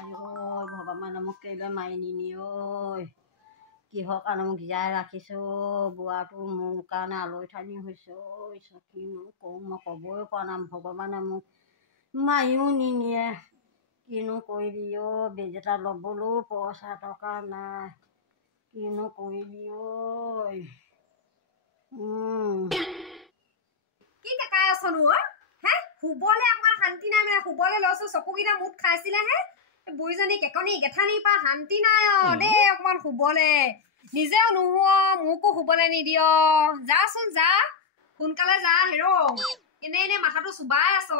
আইও ভগৱান মোক কেলে মাৰি নিনি ঐ কিহৰ কাৰণে মোক জীয়াই ৰাখিছোঁ বুঢ়াটো মোৰ কাৰণে আলৈ ঠানি হৈছে ঐ কিনো কওঁ মই ক'বই পৰা নাই ভগৱানে মোক মাৰিও নিনিয়ে কিনো কৰিবি বেজ এটা ল'বলৈও পইচা টকা নাই কিনো কৰিবি ঐ কি কাকাই আছনো হে শুবলে অকমান শান্তি নাই মানে শুবলে লৈছো চকুকেইটা মুঠ খাইছিলে হে বুঢ়ীজনী কেকনি গেঠানি পা শান্তি নাই দেই অকমান শুবলে নিজেও নুশুৱ মোকো শুবলে নিদিয় যাচোন যা সোনকালে যা হেৰ এনে মাথাটো চুবাই আছ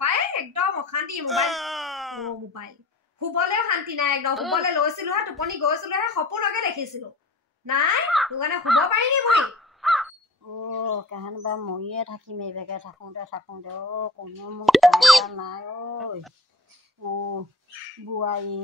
পাই একদম অশান্তি মোবাইল শুবলেও শান্তি নাই একদম শুবলে লৈছিলোহে টোপনি গৈছিলোহে সপোনকে দেখিছিলো নাই তোৰ কাৰণে শুব পাৰিনি বুঢ়ী কেহানিবা মৰিয়ে থাকিম এইভাগে থাকোঁতে কোনো মোক নাই ঐ বোৱাৰী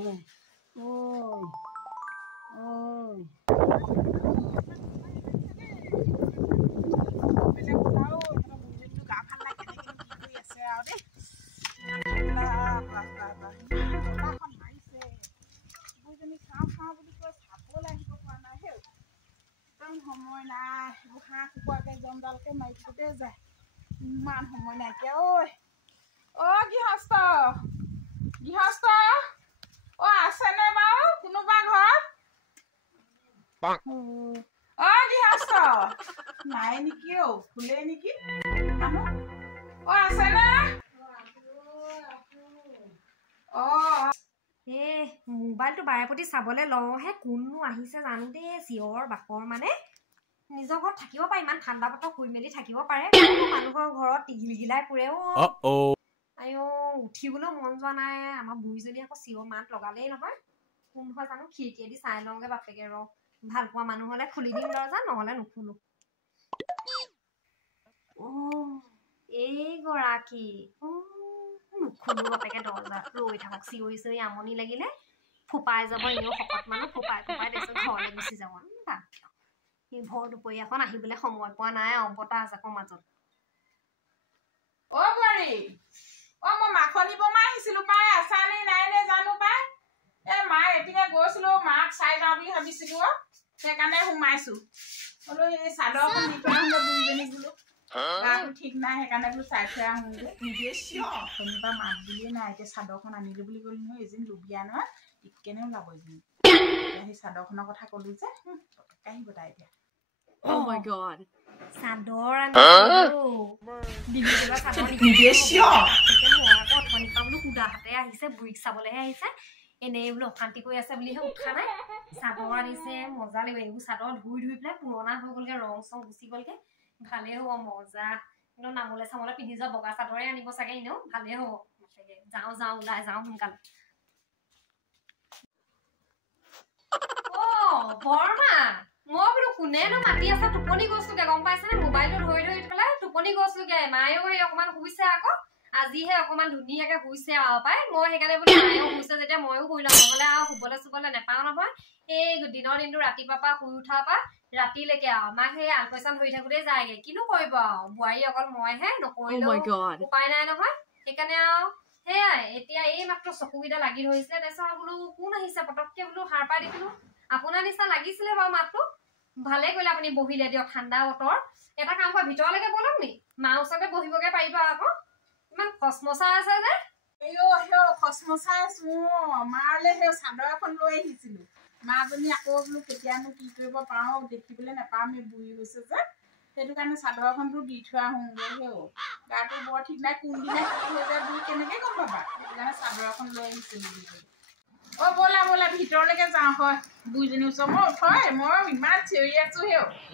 সময় নাই হাঁহ কুকুৰাকে জমডালকে মাৰি থাকোঁতে যায় ইমান সময় নাইকিয়া ঐ গৃহস্থ আছেনে বাৰু কোনোবা ঘৰত গৃহস্থ নাই নেকি ফুলে নেকি আছেনে মোবাইলটো বাৰে প্ৰতি চাবলৈ লওঁহে কোননো আহিছে জানো দেই চিঞৰ বাকৰ মানে নিজৰ ঘৰত থাকিব পাৰে ইমান ঠাণ্ডা বতৰ শুই মেলি থাকিব পাৰে মানুহৰ ঘৰত টিঘিলঘিলাই ফুৰে আইও উঠিবলৈও মন যোৱা নাই আমাৰ বুঢ়ীজনী আকৌ চিঞৰ মাত লগালেই নহয় কোন হয় জানো খিৰিকিয়েদি চাই লওঁগে বাপেকে ৰ ভাল পোৱা মানুহ হলে খুলি দিম দৰজা নহলে নুখুলো এইগৰাকী নুখুলো বাপেকে দৰজা ৰৈ থাকক চিঞৰি চিঞৰি আমনি লাগিলে ফুপাই যাব এনেও শকত মানুহ ফুপাই তাৰপিছত ঘৰলৈ গুচি যাব ভৰ দুপৰীয়াখন আহিবলৈ সময় পোৱা নাই বতাহ জাকৰ মাজত বোৱাৰী মই মাখনি বমা আহিছিলো পাই আছা নে নাই নে জানো পাই মায়ে এপিনে গৈছিলো মাক চাই যাওঁ বুলি ভাবিছিলো সেইকাৰণে সোমাইছো বোলো এই চাদৰখন দি থৈ আহোঁগে বুঢ়ীজনীক বোলো গাটো ঠিক নাই সেইকাৰণে বোলো চাই থৈ আহোঁগে নিজে শনিবাৰ মাত বুলিয়ে নাই এতিয়া চাদৰখন আনিলো বুলি ক'লো নহয় এদিন লুবিয়া নহয় কেনে ওলাব এজনী সেই চাদৰখনৰ কথা ক'লো যে আহিব তাই এতিয়া চাদৰ সুধা হাতে আহিছে বুঢ়ীক চাবলেহে আহিছে এনেই বোলো অশান্তি কৰি আছে বুলিহে উঠা নাই চাদৰ আনিছে মজা লাগিব এইবোৰ চাদৰ ধুই পেলাই পুৰণা হৈ গলগে ৰং চং গুচি গলগে ভালে হ'ব মজা কিন্তু নামলে চামলে পিন্ধি যোৱা বগা চাদৰে আনিব চাগে এনেও ভালে হ'ব যাওঁ ওলাই যাওঁ সোনকালে বৰমা মই বোলো কোনেনো মাতি আছে টোপনি গৈছোগে গম পাইছেনে মোবাইলটো ধৰি পেলাই টোপনি গৈছোগে মায়েও অকমান শুইছে আকৌ আজিহে অকমান ধুনীয়াকে শুইছে আৰু পাই মই সেইকাৰণে বোলো মায়েও শুইছে যেতিয়া ময়ো শুই লওঁ নহলে আৰু শুবলৈ চুবলৈ নেপাওঁ নহয় এই দিনৰ দিনটো ৰাতিপুৱাৰ পৰা শুই উঠাৰ পৰা ৰাতিলৈকে আৰু আমাক সেই আলপৈচান ধৰি থাকোতেই যায়গে কিনো কৰিব আৰু বোৱাৰী অকল মইহে নকৰিলেও উপায় নাই নহয় সেইকাৰণে আৰু সেয়াই এতিয়া এই মাত্ৰ চকুকেইটা লাগি ধৰিছিলে তাৰপিছত বোলো কোন আহিছে পটককে বোলো সাৰ পাই দেখিলো আপোনাৰ নিচিনা লাগিছিলে বাৰু মাতটো ভালে কৰিলে আপুনি বহিলে দিয়ক ঠাণ্ডা বতৰ এটা কাম কৰা ভিতৰলৈকে বলক নি মা ওচৰতে বহিবগে পাৰিব আকৌ ইমান খচমচা আছে যে খচমচাই আছো মালে সেই চাদৰ এখন লৈ আহিছিলো মাজনী আকৌ বোলো কেতিয়ানো কি কৰিব পাৰো দেখিবলৈ নাপাম এই বুঢ়ী হৈছে যে সেইটো কাৰণে চাদৰ এখনটো দি থৈ আহোঁগে গাটো বৰ ঠিক নাই কোনদিনা কি হৈ যায় বুলি কেনেকে গম পাবা সেইটো কাৰণে চাদৰ এখন লৈ আহিছিলো ব'লা ভিতৰলৈকে যাওঁ হয় বুঢ়ীজনীৰ ওচৰত মই ইমান চিঞৰি আছো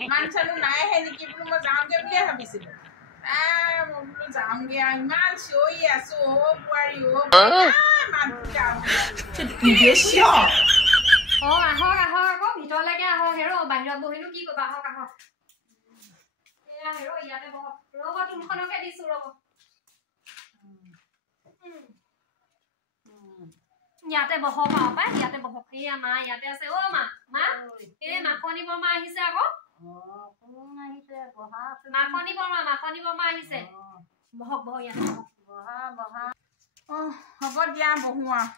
মানুহ চানুহ নাইহে নেকি বোলো মই যাওঁগে বুলিয়ে ভাবিছিলো মই বোলো যাওঁগে আৰু ইমান চিঞৰি আছো বোৱাৰী আহক আকৌ ভিতৰলৈকে আহক বাহিৰত বহিনো কি কৰিবা আহক এয়া ইয়াতে বহক ৰ'ব তুমখনকে দিছো ৰ'ব ইয়াতে বহক আৰু পাই ইয়াতে বহক এয়া মা ইয়াতে আছে মা মাখনি বৰমা আহিছে আকৌ মাখনি বৰমা আহিছে বহক ইয়াতে বহক হ'ব দিয়া বহো আৰু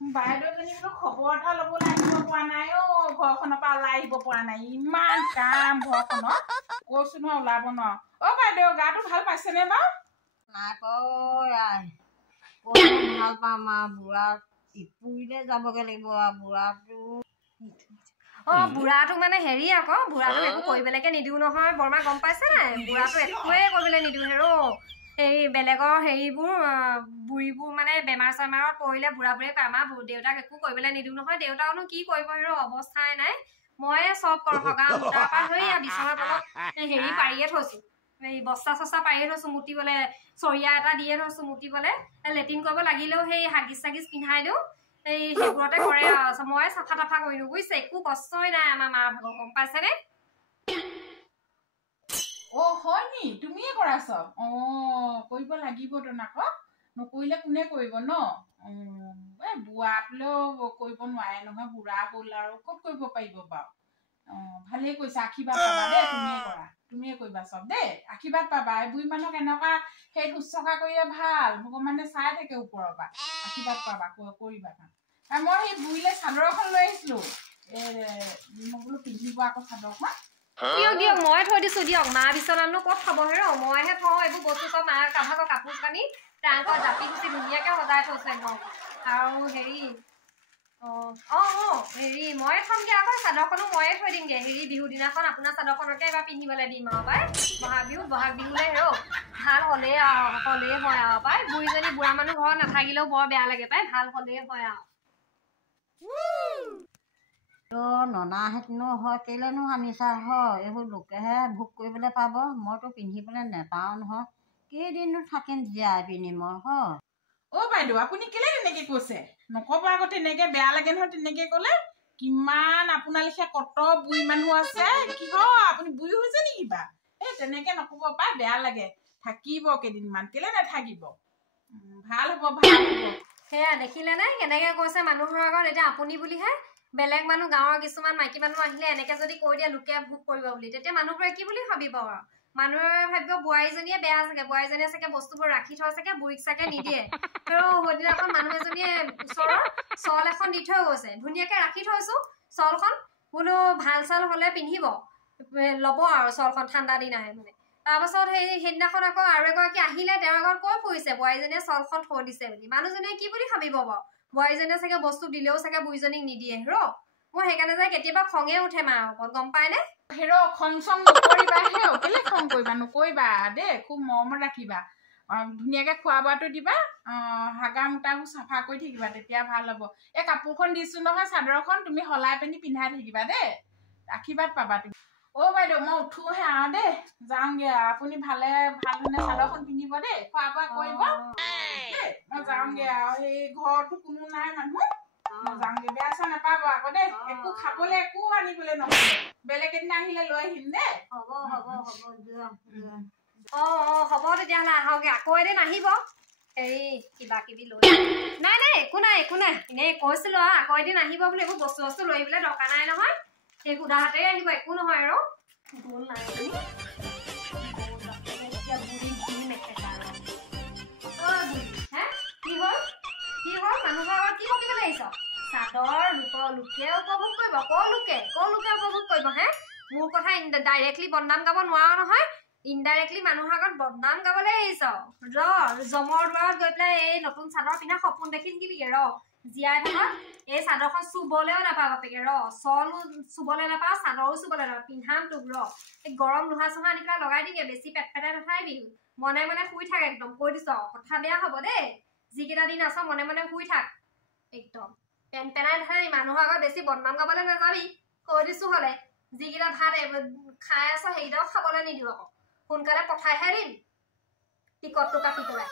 বাইদেউজনী বোলো খবৰ এটা ল'বলৈ আহিব পৰা নাই ঘৰখনৰ পৰা ওলাই আহিব পৰা নাই ইমান কাম ঘৰখনত কৈছো নহয় ওলাব নোৱাৰো বাইদেউ গাটো ভাল পাইছেনে বাৰু নাই ভাল পাম আৰু বুঢ়া ইপুৰিলে যাবগে লাগিব আৰু বুঢ়াটো বুঢ়াটো মানে হেৰি আকৌ বুঢ়াটোক একো কৰিবলৈকে নিদিওঁ নহয় বৰমা গম পাইছে নাই বুঢ়াটো একোৱে কৰিবলৈ নিদিওঁ হেৰো এই বেলেগৰ হেৰিবোৰ বুঢ়ীবোৰ মানে বেমাৰ চেমাৰত পৰিলে বুঢ়া বুঢ়ীয়ে কয় আমাৰ দেউতাক একো কৰিবলৈ নিদিওঁ নহয় দেউতাকনো কি কৰিব হেৰো অৱস্থাই নাই ময়ে চব সগা মুটাৰ পৰা ধৰি বিচনাৰ তলত হেৰি পাৰিয়ে থৈছো এই বস্তা চস্তা পাৰিয়ে থৈছো মুতিবলে চৰিয়া এটা দিয়ে থৈছো মুতিবলে লেট্ৰিন কৰিব লাগিলেও সেই হাগিজ চাগিজ পিন্ধাই দিওঁ এই সেইবোৰতে কৰে আৰু মই চাফা তাফা কৰি দিওঁ বুজিছে একো কষ্টই নাই আমাৰ মাৰ ভাগৰ গম পাইছেনে হয় নি তুমিয়ে কৰা চব কৰিব লাগিবতো আকৌ নকৰিলে কোনে কৰিব ন বুঢ়াটোলেও কৰিব নোৱাৰে নহয় বুঢ়া হ'ল আৰু ক'ত কৰিব পাৰিব বাৰু ভালেই কৈছা আশীৰ্বাদ পাবা দেই তুমিয়ে কৰিবা চব দেই আশীৰ্বাদ পাবা এই বুঢ়ী মানুহক এনেকুৱা সেই শুশ্ৰূষা কৰিলে ভাল ভগৱানে চাই থাকে ওপৰৰ পৰা আশীৰ্বাদ পাবা কৰিবা কাম মই সেই বুঢ়ীলে চাদৰ এখন লৈ আহিছিলো মই বোলো পিন্ধিব আকৌ চাদৰখন দিয়ক মই থৈ দিছো দিয়ক মা বিচনানো ক'ত থব হেৰো মইহে থওঁ এইবোৰ বস্তু চব মাৰ কাভাগৰ কাপোৰ কানি টাংকৰ জাপি কুচি ধুনীয়াকে সজাই থৈছে একদম আৰু হেৰি হেৰি ময়ে থমগে আকৌ চাদৰখনো ময়ে থৈ দিমগে হেৰি বিহু দিনাখন আপোনাৰ চাদৰখনকে এবাৰ পিন্ধিবলৈ দিম আৰু পাই বহাগ বিহুলে হেৰো ভাল হলেই হয় আৰু পাই বুঢ়ীজনী বুঢ়া মানুহ ঘৰত নাথাকিলেও বৰ বেয়া লাগে পাই ভাল হলেই হয় আৰু ননাহেঁতেনো হয় কেলেনো আনিছা হয় এইবোৰ লোকেহে ভোগ কৰিবলৈ পাব মইতো পিন্ধিবলৈ নেপাওঁ নহয় কেইদিনো থাকিম জীয়াই পিনি মই হয় বাইদেউ আপুনি কেলে তেনেকে কৈছে নকব আকৌ তেনেকে বেয়া লাগে নহয় তেনেকে কলে কিমান আপোনাৰ লেখীয়া কত বুঢ়ী মানুহ আছে কিহৰ আপুনি বুঢ়ী হৈছে নেকি কিবা তেনেকে নকব পাই বেয়া লাগে থাকিব কেইদিনমান কেলে নাথাকিব ভাল হব সেয়া দেখিলে নে কেনেকে কৈছে মানুহৰ আগত এতিয়া আপুনি বুলিহে বেলেগ মানুহ গাঁৱৰ কিছুমান মাইকী মানুহ আহিলে এনেকে যদি কৈ দিয়ে লোকে ভোগ কৰিব বুলি তেতিয়া মানুহবোৰে কি বুলি ভাবিব আৰু মানুহে ভাবিব বোৱাৰীজনীয়ে বেয়া চাগে বোৱাৰীজনীয়ে চাগে বস্তুবোৰ ৰাখি থোৱা চাগে বুঢ়ীক চাগে নিদিয়ে সেইদিনাখন মানুহ এজনীয়ে ওচৰৰ চল এখন দি থৈ গৈছে ধুনীয়াকে ৰাখি থৈছো চলখন বোলো ভাল চাল হলে পিন্ধিব ল'ব আৰু চলখন ঠাণ্ডা দিন আহে মানে তাৰপাছত সেইদিনাখন আকৌ আৰু এগৰাকী আহিলে তেওঁৰ আগত কৈ ফুৰিছে বোৱাৰীজনীয়ে চলখন থৈ দিছে বুলি মানুহজনীয়ে কি বুলি ভাবিব বাৰু বোৱাৰীজনীয়ে চাগে বস্তু দিলেও চাগে বুঢ়ীজনীক নিদিয়ে মোৰ সেইকাৰণে যে কেতিয়াবা খঙে উঠে মাৰ ওপৰত গম পাই নে খং চং নকৰিবা কেলে খং কৰিবা নকৰিবা দেই খুব মৰমত ৰাখিবা ধুনীয়াকে খোৱা বোৱাটো দিবা হাগা মোটাবোৰ চাফা কৰি থাকিবা তেতিয়া ভাল হব এই কাপোৰখন দিছো নহয় চাদৰখন তুমি সলাই পিনি পিন্ধাই থাকিবা দেই আশীৰ্বাদ পাবা তুমি বাইদেউ মই উঠোহে দেই যাওঁগে আপুনি ভালে চাদৰখন পিন্ধিব দেই খোৱা বোৱা কৰিব দেই মই যাওঁগে সেই ঘৰতো কোনো নাই মানুহ যাওঁগে বেয়া চেয়া নাপাব আকৌ দেই একো খাবলৈ একো আনিবলৈ নহয় বেলেগ এদিন আহিলে লৈ আহিম দেই হ'ব তেতিয়াহ'লে আহকে আকৌ এদিন আহিব হেৰি কিবা কিবি লৈ নাই একো নাই এনেই কৈছিলো আকৌ এদিন আহিব বুলি এইবোৰ বস্তু লৈ আহিবলৈ দৰকাৰ নাই নহয় সেই সুধা হাতেই আহিব একো নহয় আৰু গ'ল নাই কি হ'ল মানুহৰ আগত কি বকিবলৈ আহিছ চাদৰ লোকে উপভোগ কৰিব ক লোকে উপভোগ কৰিব মোৰ কথা ডাইৰেক্টলি বদনাম গাব নোৱাৰো নহয় ইনডাইৰেক্টলি মানুহৰ আগত বদনাম গাবলৈ আহিছ জমৰ দুৱাৰত গৈ পেলাই এই নতুন চাদৰ পিন্ধা সপোন দেখি থাকিবিগে জীয়াই থাকত এই চাদৰখন চুবলেও নাপাব বাপেকে চলো চুবলৈ নাপাও চাদৰো চুবলৈ নাপাও পিন্ধাম তোক এই গৰম লোহা চহা আনি পেলাই লগাই দিবি বেছি পেট পেটাই নাথাকিবি মনে মনে শুই থাক একদম কৈ দিছ কথা বেয়া হব দেই যিকেইটা দিন আছ মনে মনে শুই থাক একদম পেন পেনাই নাথাকিবি মানুহৰ আগত বেছি বদনাম গাবলৈ নাযাবি কৈ দিছো হলে যিকেইটা ভাত খাই আছ সেইকেইটাও খাবলৈ নিদিওঁ আকৌ সোনকালে পঠাইহে দিম টিকটটো কাটি পেলাই